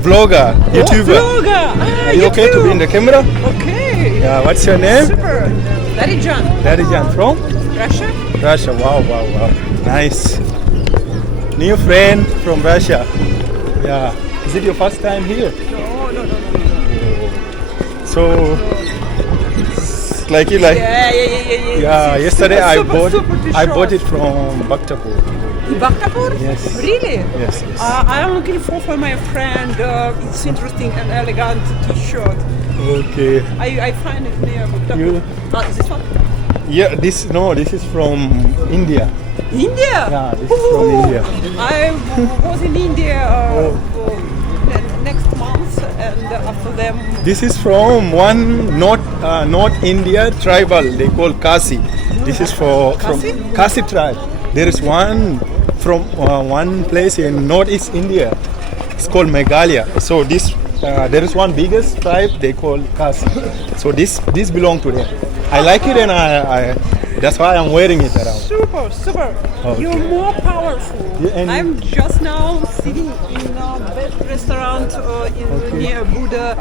vlogger, YouTuber. Vlogger. Are you okay to be in the camera? Okay. Yeah, what's your name? Super. Darijan. Darijan from? Russia. Russia. Wow. Nice. New friend from Russia. Yeah. Is it your first time here? No. So, it's like you like. Yeah. Yesterday I super bought it from Bhaktapur. Bhaktapur? Yes. Really? Yes. I am looking for my friend. It's interesting and elegant T-shirt. Okay. I find it near Bhaktapur. This one? Yeah. This is from India. India? Yeah, this is from India. I was in India next month, and after them. This is from one North India tribal. They call Khasi. This is from Khasi tribe. There is one from one place in Northeast India. It's called Meghalaya. So this there is one biggest tribe. They call Khasi. So this belong to them. I like it, and I that's why I'm wearing it around. Super. Okay. You're more powerful. Yeah, I'm just now sitting in a restaurant near Boudha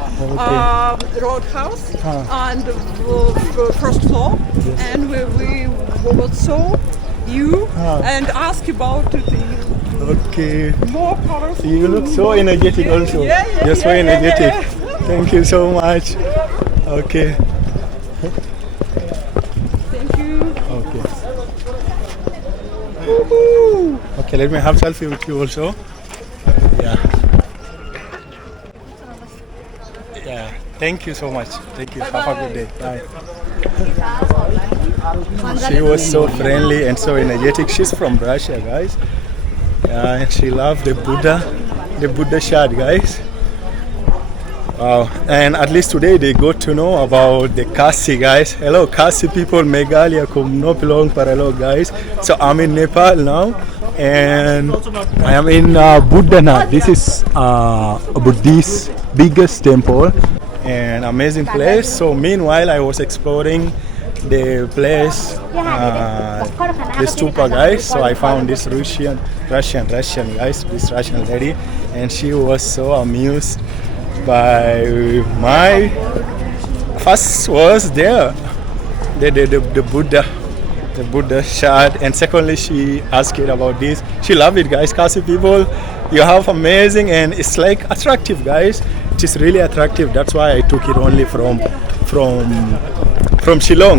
Roadhouse on the first floor, and we saw you and asked about it. Okay. More powerful. You look so energetic also. You're so energetic. Thank you so much. Okay. Okay, let me have selfie with you also. Yeah. Thank you so much. Thank you. Have a good day. Bye. She was so friendly and so energetic. She's from Russia, guys. Yeah, and she loved the Buddha shot, guys. Wow. And at least today they got to know about the Khasi, guys. Hello, Khasi people, Meghalaya, no belong for hello, guys. So I'm in Nepal now, and I am in Boudhanath. This is a Buddhist biggest temple and amazing place. So meanwhile, I was exploring the place, the Stupa, guys. So I found this Russian guys, this Russian lady, and she was so amused by my first was there the Buddha shot, and secondly she asked it about this. She loved it, guys. Khasi people, you have amazing, and it's like attractive, guys. It is really attractive. That's why I took it only from Shillong.